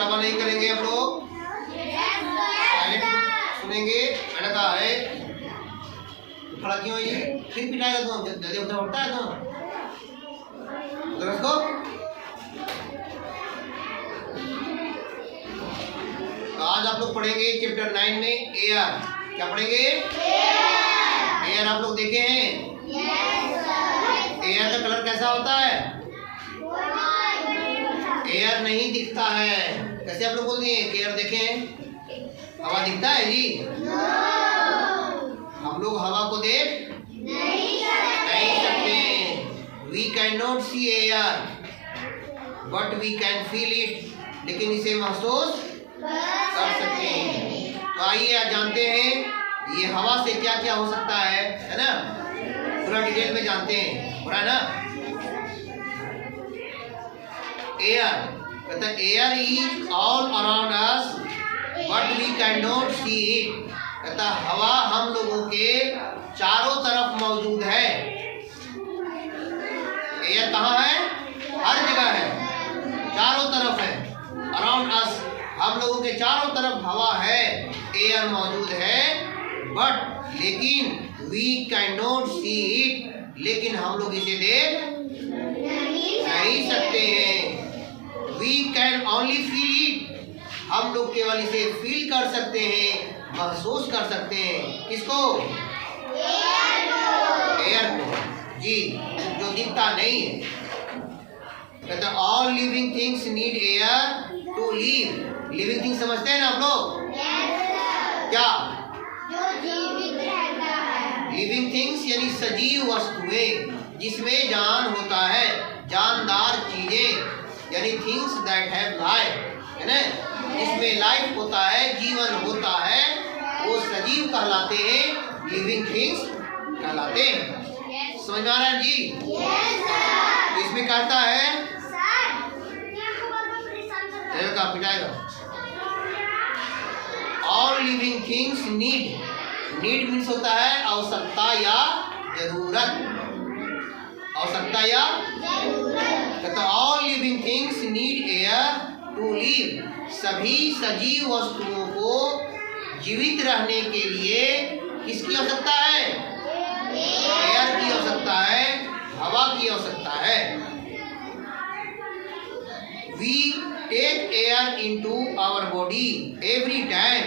हवा नहीं करेंगे हम लोग, साइलेंट सुनेंगे। मैंने कहा है खड़ा क्यों है ये, फिर पिटाएगा तो जल्दी उठा उठता है तो उसको। तो आज आप लोग पढ़ेंगे चैप्टर 9 में एयर। क्या पढ़ेंगे? एयर आप लोग देखे हैं? एयर का कलर कैसा होता है? एयर नहीं दिखता है। कैसे आप लोग बोल दिए एयर देखें? हवा दिखता है जी? हम लोग हवा को देख नहीं सकते। We can not see air but we can feel it. लेकिन इसे महसूस कर सकते हैं। तो आइए आज जानते हैं ये हवा से क्या क्या हो सकता है ना? पूरा डिटेल में जानते हैं, पूरा ना। एयर कहता है air is all around us but we can not see it. कहता हवा हम लोगों के चारों तरफ मौजूद है। एयर कहाँ है? हर जगह है, चारों तरफ है। अराउंड अस हम लोगों के चारों तरफ हवा है, एयर मौजूद है। बट लेकिन we can not see it, लेकिन हम लोग इसे देख नहीं सकते हैं। We can only feel it, हम लोग केवल इसे फील कर सकते हैं, महसूस कर सकते हैं। किसको? एयर को जी, जो दिखता नहीं है। कहता all living things need air to live. Living things समझते हैं ना आप लोग? क्या? जो जीवित रहता है। लिविंग थिंग्स यानी सजीव वस्तुएं जिसमें जान होता है, जानदार चीजें यानी थिंग्स दैट हैव लाइफ, है ना? जिसमें लाइफ होता है, जीवन होता है, वो सजीव कहलाते हैं, लिविंग थिंग्स कहलाते हैं। समझ में आ रहा है जी? इसमें कहता है का पिटाएगा all living things need. Need means होता है आवश्यकता या जरूरत। आवश्यकता या जरूरत। All living things need air to live. सभी सजीव वस्तुओं को जीवित रहने के लिए किसकी आवश्यकता है? एयर की आवश्यकता है, हवा की आवश्यकता है। We take air into our body every time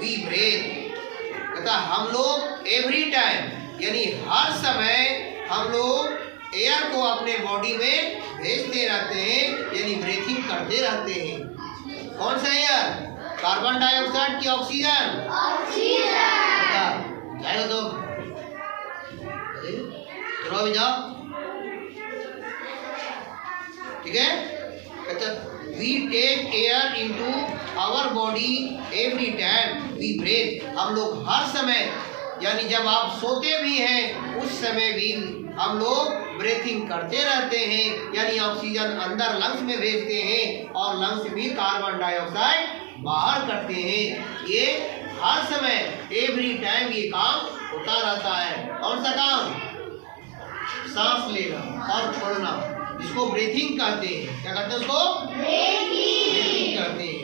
we breathe। कहता हम लोग every time यानी हर समय हम लोग एयर को अपने बॉडी में भेजते रहते हैं, यानी ब्रीथिंग करते रहते हैं। कौन सा एयर? कार्बन डाइऑक्साइड की ऑक्सीजन? जाएगा तो चलो जाओ, ठीक है। We take air into our body every time we breathe। हम लोग हर समय यानी जब आप सोते भी हैं उस समय भी हम लोग ब्रीथिंग करते रहते हैं, यानी ऑक्सीजन अंदर लंग्स में भेजते हैं और लंग्स भी कार्बन डाइऑक्साइड बाहर करते हैं। ये हर समय एवरी टाइम ये काम होता रहता है। कौन सा काम? सांस लेना और छोड़ना, जिसको ब्रीथिंग कहते हैं। क्या कहते हैं उसको? ब्रीथिंग कहते हैं।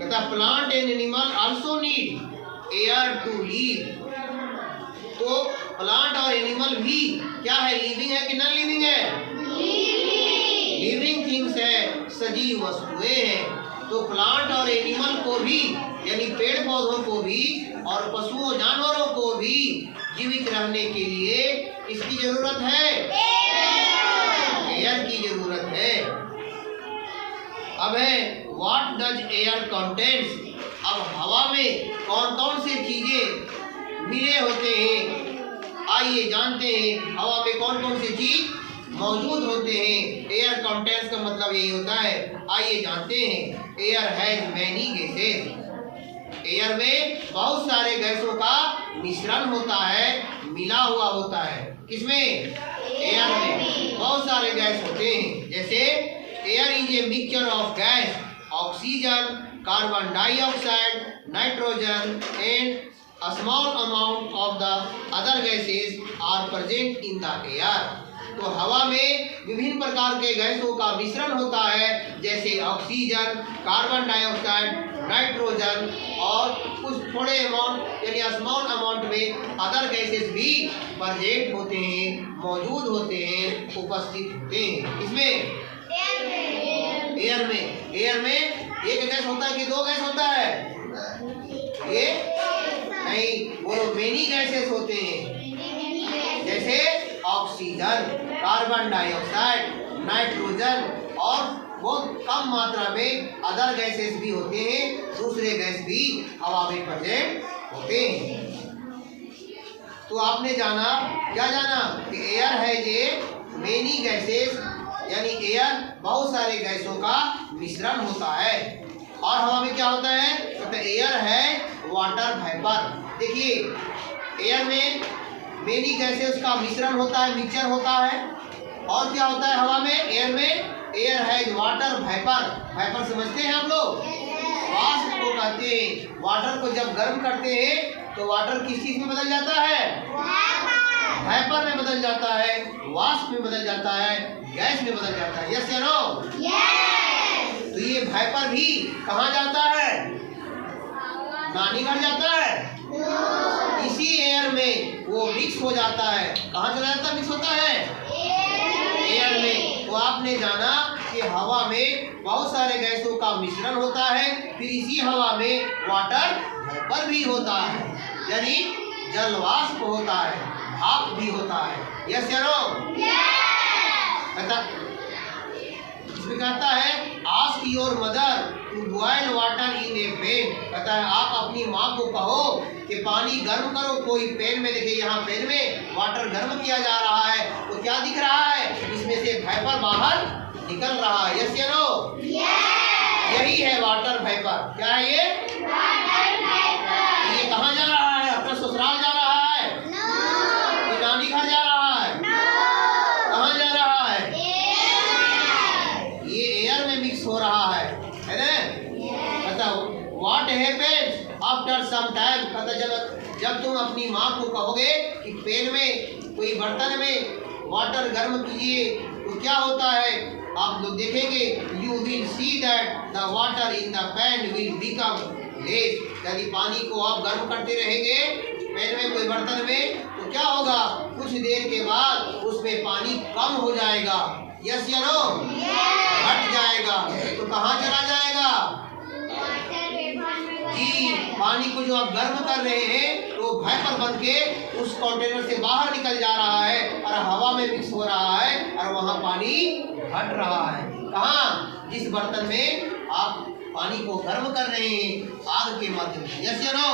कहता plant and animal also need air to live. तो प्लांट और एनिमल भी क्या है? लिविंग है कि नॉन लिविंग है? लिविंग थिंग्स है, सजीव वस्तुएं हैं। तो प्लांट और एनिमल को भी यानी पेड़ पौधों को भी और पशुओं जानवरों को भी जीवित रहने के लिए किसकी जरूरत है? एयर की जरूरत है। अब है व्हाट डज एयर कंटेंट्स। अब हवा में कौन कौन सी चीजें मिले होते हैं, आइए जानते हैं हवा में कौन कौन सी चीज मौजूद होते हैं। एयर कंटेंट्स का मतलब यही होता है, आइए जानते हैं। Air has many gases. Air में बहुत सारे गैसों का मिश्रण होता है, मिला हुआ होता है। किसमें? एयर में बहुत सारे गैस होते हैं। जैसे air is a mixture of gas, oxygen, carbon dioxide, nitrogen and a small amount of the other gases are present in the air। तो हवा में विभिन्न प्रकार के गैसों का मिश्रण होता है, जैसे ऑक्सीजन, कार्बन डाइऑक्साइड, नाइट्रोजन और कुछ थोड़े अमाउंट यानी स्मॉल अमाउंट में अदर गैसेस भी प्रेजेंट होते हैं, मौजूद होते हैं, उपस्थित होते हैं। इसमें एयर में एक गैस होता है कि दो गैस होता है? ये नहीं, वो मेनी गैसेस होते हैं, जैसे ऑक्सीजन, कार्बन डाइऑक्साइड, नाइट्रोजन और बहुत कम मात्रा में अदर गैसेस भी होते हैं, दूसरे गैस भी हवा में प्रेजेंट होते हैं। तो आपने जाना, क्या जाना कि एयर है ये मेनी गैसेस यानी एयर बहुत सारे गैसों का मिश्रण होता है। और हवा में क्या होता है? तो एयर है वाटर वेपर। देखिए एयर में मेनी गैसेस का मिश्रण होता है, मिक्सचर होता है। और क्या होता है हवा में? एयर में एयर है वाटर वेपर। वेपर समझते हैं हम लोग? वाष्प को कहते हैं। वाटर को जब गर्म करते हैं तो वाटर किस चीज में बदल जाता है? वेपर में बदल जाता है, वाष्प में बदल जाता है, गैस में बदल जाता है। यस या नो? तो ये वेपर भी कहाँ जाता है? नानी घर जाता है। इसी एयर में वो मिक्स हो जाता है। कहाँ चला जाता है? मिक्स होता है एयर में। तो आपने जाना कि हवा में बहुत सारे गैसों का मिश्रण होता है, फिर इसी हवा में वाटर वेपर भी होता है, यानी जल वाष्प होता है, भाप भी होता है। यस या नो? इसमें कहता है ask your mother to boil water in a pan. कहता है आप अपनी माँ को कहो कि पानी गर्म करो कोई पैन में। देखिए यहाँ पैन में वाटर गर्म किया जा रहा है, तो क्या दिख रहा है? इसमें से वेपर बाहर निकल रहा है। यस या नो? यही है वाटर वेपर। क्या है ये? ये कहाँ जा रहा है? अपना ससुराल जा रहा है? ये नानी घर जा रहा है? कहाँ जा रहा है? ये एयर में मिक्स हो रहा है ना? बताओ what happens after some time. जब तुम अपनी माँ को कहोगे कि पैन में कोई बर्तन में वाटर गर्म कीजिए तो क्या होता है? आप लोग देखेंगे you will see that the water in the pan will become less. यदि पानी को आप गर्म करते रहेंगे पैन में कोई बर्तन में तो क्या होगा? कुछ देर के बाद उसमें पानी कम हो जाएगा। यस या नो? घट जाएगा। तो कहाँ चला जाएगा? जी, पानी को जो आप गर्म कर रहे हैं तो वेपर बन के उस कंटेनर से बाहर निकल जा रहा है और हवा में मिक्स हो रहा है और वहाँ पानी घट रहा है। कहाँ? जिस बर्तन में आप पानी को गर्म कर रहे हैं आग के माध्यम से। यस या नो?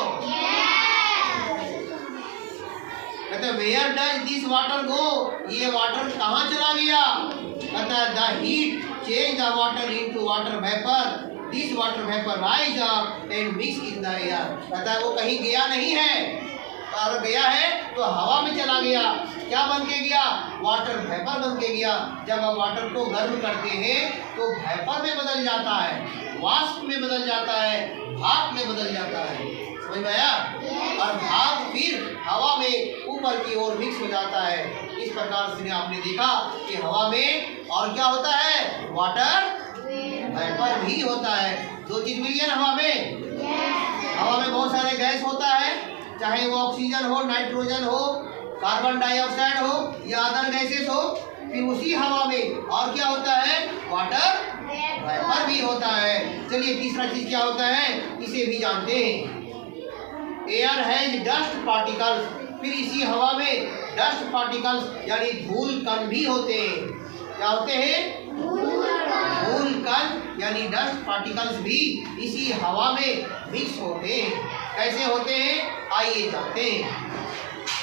कहते where does this water go? ये वाटर कहाँ चला गया? कहता है the heat change the water into water vapour. This water vapour rise up and mix in the air. कहता है वो कहीं गया नहीं है, और गया है तो हवा में चला गया। क्या बन के गया? वाटर वेपर बन के गया। जब आप वाटर को गर्म करते हैं तो वेपर में बदल जाता है, वाष्प में बदल जाता है, भाप में बदल जाता है। समझ में आया? और भाप फिर हवा में ऊपर की ओर मिक्स हो जाता है। इस प्रकार से आपने देखा कि हवा में और क्या होता है? वाटर वेपर भी होता है। दो चीज मिल गया ना हवा में? हवा में बहुत सारे गैस होता है, चाहे वो ऑक्सीजन हो, नाइट्रोजन हो, कार्बन डाइऑक्साइड हो या अदर गैसेस हो। फिर उसी हवा में और क्या होता है? वाटर वेपर भी होता है। चलिए तीसरा चीज क्या होता है इसे भी जानते हैं। Air has dust particles. फिर इसी हवा में डस्ट पार्टिकल्स यानी धूल कण भी होते हैं। क्या होते हैं? धूल कण यानी डस्ट पार्टिकल्स भी इसी हवा में मिक्स होते हैं। कैसे होते हैं आइए जानते हैं।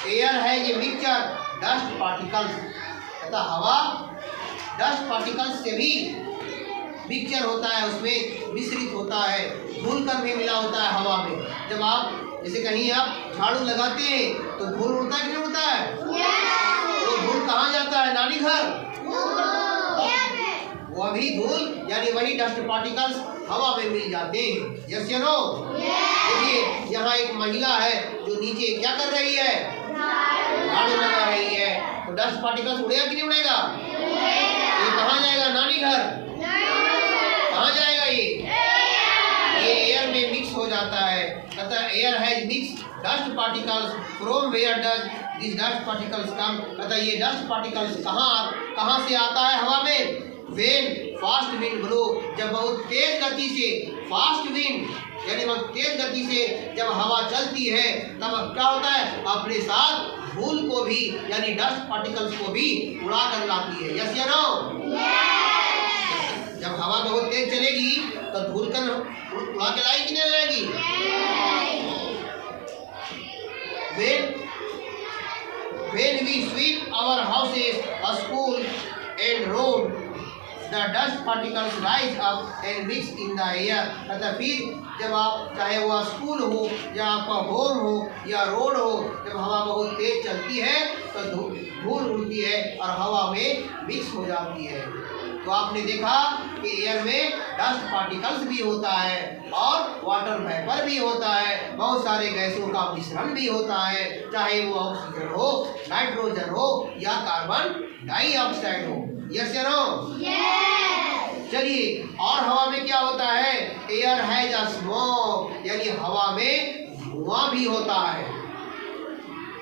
एयर है ये मिक्सचर डस्ट पार्टिकल्स। तथा हवा डस्ट पार्टिकल्स से भी मिक्सचर होता है, उसमें मिश्रित होता है, धूल कण भी मिला होता है हवा में। जब आप जैसे कहीं आप झाड़ू लगाते हैं तो धूल उड़ता है कि नहीं उड़ता है? तो धूल कहाँ जाता है? नानी घर। वही धूल यानी वही डस्ट पार्टिकल्स हवा में मिल जाते हैं। यस या नो? देखिए यहाँ एक महिला है जो नीचे क्या कर रही है? झाड़ू लगा रही है। तो डस्ट पार्टिकल्स उड़ेगा कि नहीं उड़ेगा? ये कहाँ जाएगा? नानी घर। कहता है air has mix dust particles from where does this dust particles come. कहता है ये डस्ट पार्टिकल्स कहाँ से आता है हवा में? वेन फास्ट विंड ब्लो, जब बहुत तेज गति से, फास्ट विंड यानी बहुत तेज गति से जब हवा चलती है तब क्या होता है? अपने साथ धूल को भी यानी डस्ट पार्टिकल्स को भी उड़ा कर लाती है। यस या नो? जब हवा बहुत तेज चलेगी तो धूल कण उड़ा के लाएगी कि नहीं लाएगी? When we sweep our houses, a school and road, the dust particles rise up and mix in the air. अतः फिर जब आप चाहे वह स्कूल हो या आपका होम हो या रोड हो, जब हवा बहुत तेज चलती है तो धूल उड़ती है और हवा में मिक्स हो जाती है। तो आपने देखा कि एयर में डस्ट पार्टिकल्स भी होता है और वाटर वेपर भी होता है, बहुत सारे गैसों का मिश्रण भी होता है, चाहे वो ऑक्सीजन हो, नाइट्रोजन हो या कार्बन डाइऑक्साइड हो। यस या नो? चलिए, और हवा में क्या होता है? एयर हैज अ स्मोक, यानी हवा में धुआं भी होता है।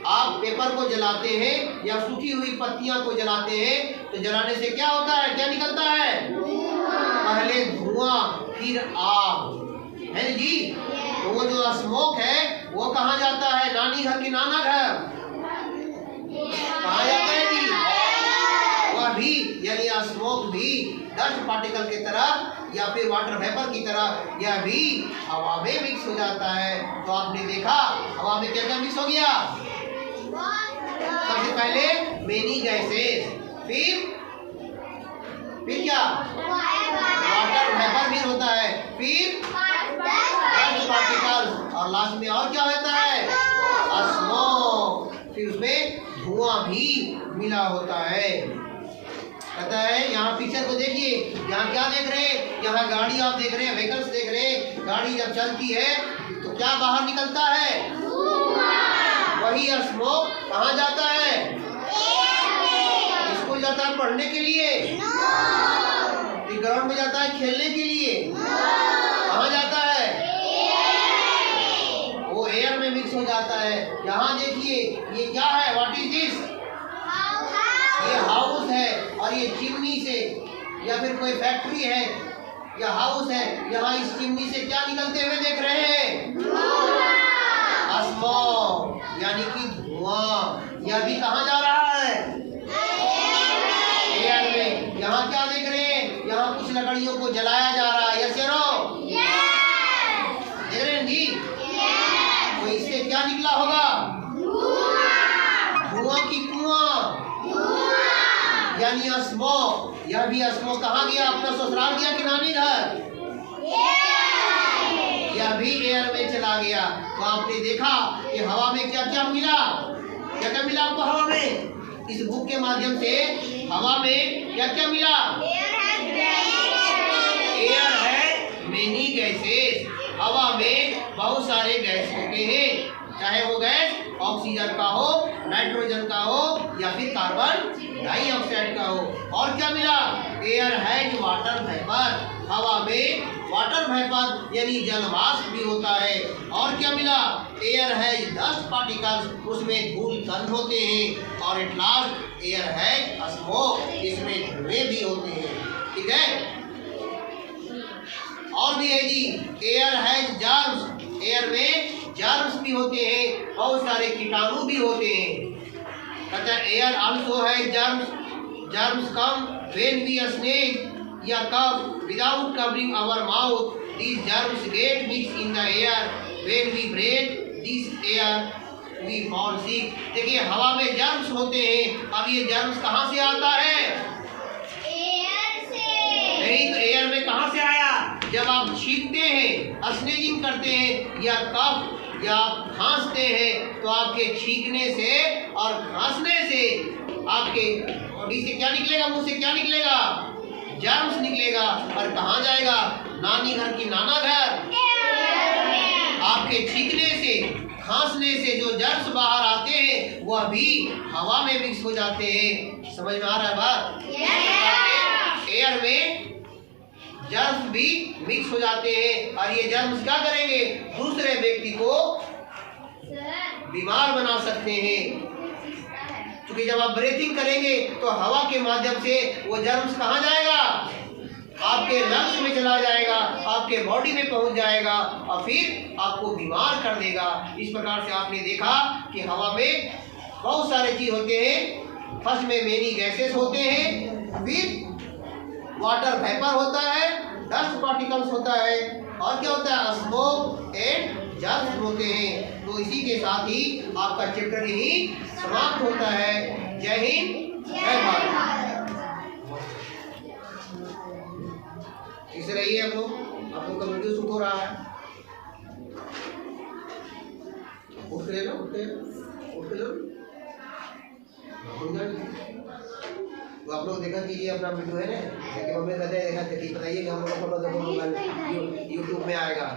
आप पेपर को जलाते हैं या सूखी हुई पत्तियां को जलाते हैं तो जलाने से क्या होता है? क्या निकलता है? पहले धुआं फिर आग, है ना जी? तो वो जो स्मोक है वो कहाँ जाता है? नानी घर की नाना घर कहाँ जाता है जी? वह भी यानी स्मोक भी डस्ट पार्टिकल की तरह या फिर वाटर वेपर की तरह यह भी हवा में मिक्स हो जाता है। तो आपने देखा हवा में क्या क्या मिक्स हो गया? सबसे पहले मेनी गैसेस, फिर क्या? वाटर वेपर भी होता है, फिर डस्ट पार्टिकल्स और लास्ट में और क्या होता है? स्मोक, फिर उसमें धुआं भी मिला होता है। कहता है यहाँ पिक्चर को देखिए, यहाँ क्या देख रहे हैं? यहाँ गाड़ी आप देख रहे हैं, व्हीकल्स देख रहे हैं। गाड़ी जब चलती है तो क्या बाहर निकलता है? वही स्मोक कहाँ जाता है? स्कूल जाता है पढ़ने के लिए, ग्राउंड में जाता है खेलने के लिए, कहाँ जाता है? वो एयर में मिक्स हो जाता है। यहाँ देखिए ये क्या है? What is this? ये हाउस है और ये चिमनी से या फिर कोई फैक्ट्री है या हाउस है, यहाँ इस चिमनी से क्या निकलते हुए देख रहे हैं? स्मोक यानी कि धुआं। यह भी कहाँ जा रहा है? एयर में। यहाँ क्या देख रहे हैं? यहाँ कुछ लकड़ियों को जलाया जा रहा है। यस या नो? देख रहे हैं जी? तो इससे क्या निकला होगा? धुआं की कुआं यानी स्मोक। यह भी स्मोक कहाँ गया? अपना ससुराल गया कि नानी घर? यह भी एयर में चला गया। तो आपने देखा कि हवा में क्या क्या मिला? क्या क्या मिला आपको हवा में? इस बुक के माध्यम से हवा में क्या क्या मिला? एयर है मेनी गैसेस, हवा में बहुत सारे गैस होते हैं, चाहे वो गैस ऑक्सीजन का हो, नाइट्रोजन का हो या फिर कार्बन डाइऑक्साइड का हो। और क्या मिला? एयर हैज वाटर वेपर, हवा में वाटर वेपर यानी जलवाष्प भी होता है। और क्या मिला? एयर हैज डस्ट पार्टिकल्स, उसमें धूल कण होते हैं। और at last air has smoke, इसमें धुएं भी होते हैं। ठीक है? और भी है जी, एयर हैज जर्म्स, एयर में जर्म्स भी होते हैं, बहुत सारे कीटाणु भी होते हैं। कहता है एयर आल्सो है germs come when we sneeze या cough without covering our mouth, these germs get mixed in the air, when we breathe this air we fall sick। देखिए हवा में जर्म्स होते हैं। अब ये जर्म्स कहाँ से आता है? एयर से। नहीं तो एयर में कहाँ से आया? जब आप छींकते हैं, स्नीजिंग करते हैं या कफ या आप खांसते हैं तो आपके छींकने से और खांसने से आपके बॉडी से क्या निकलेगा? मुंह से क्या निकलेगा? जर्म्स निकलेगा। और कहाँ जाएगा? नानी घर की नाना घर। आपके छींकने से, खांसने से जो जर्म्स बाहर आते हैं वह भी हवा में मिक्स हो जाते हैं। समझ में आ रहा है बात? एयर में जर्म्स भी मिक्स हो जाते हैं और ये जर्म्स क्या करेंगे, दूसरे व्यक्ति को बीमार बना सकते हैं। क्योंकि जब आप ब्रीथिंग करेंगे तो हवा के माध्यम से वो जर्म्स कहाँ जाएगा, आपके लंग्स में चला जाएगा, आपके बॉडी में पहुंच जाएगा और फिर आपको बीमार कर देगा। इस प्रकार से आपने देखा कि हवा में बहुत सारे चीज होते हैं। फर्स्ट में मेनी गैसेस होते हैं, फिर वाटर वेपर होता है, डस्ट पार्टिकल्स होता है और क्या होता है, स्मोक एंड जर्म्स होते हैं। तो इसी के साथ ही आपका चैप्टर यही समाप्त होता है। जय हिंद, जय भारत। इस रही है आप लोग का वीडियो शूट हो रहा है। उठ के लो, उठ के लो। तो आप लोग देखा कीजिए अपना वीडियो है ना, मम्मी कहते हैं देखा, बताइए कि हम लोग का फोटो देखो यूट्यूब में आएगा।